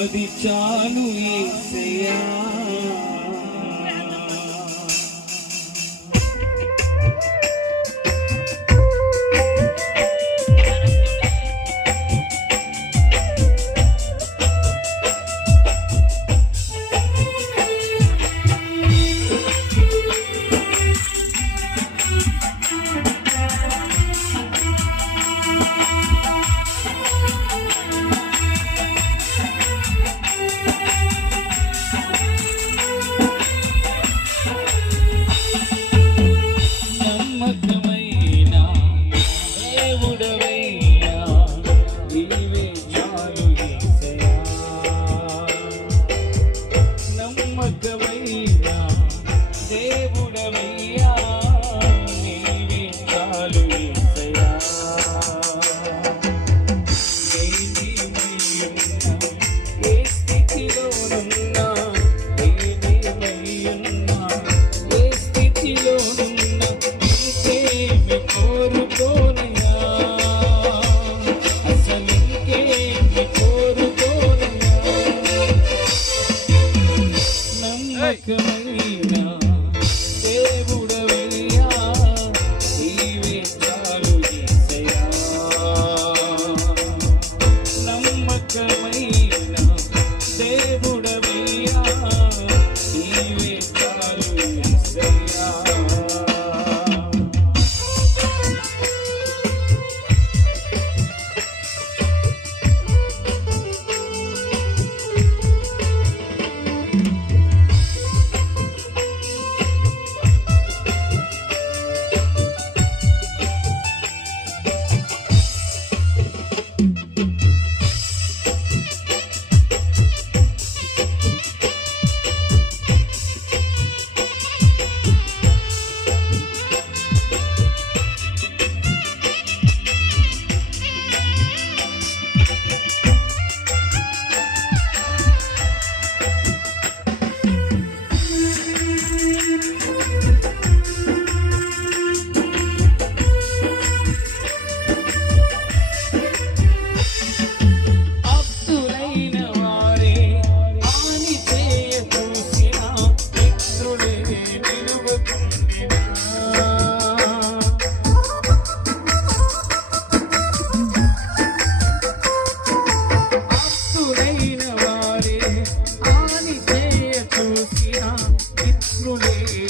అది শুনে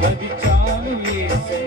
వ్యభిచాలు వేసే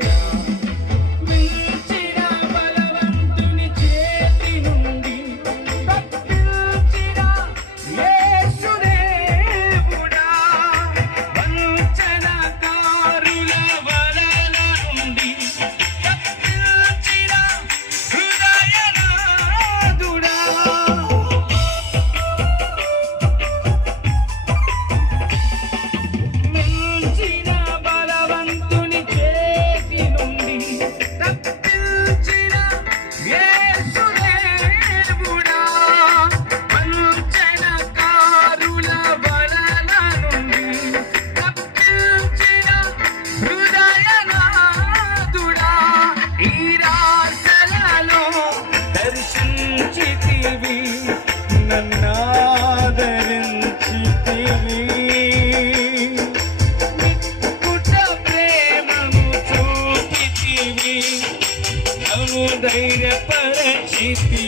ಧೈರ್ಯ ಪರಶಿತಿ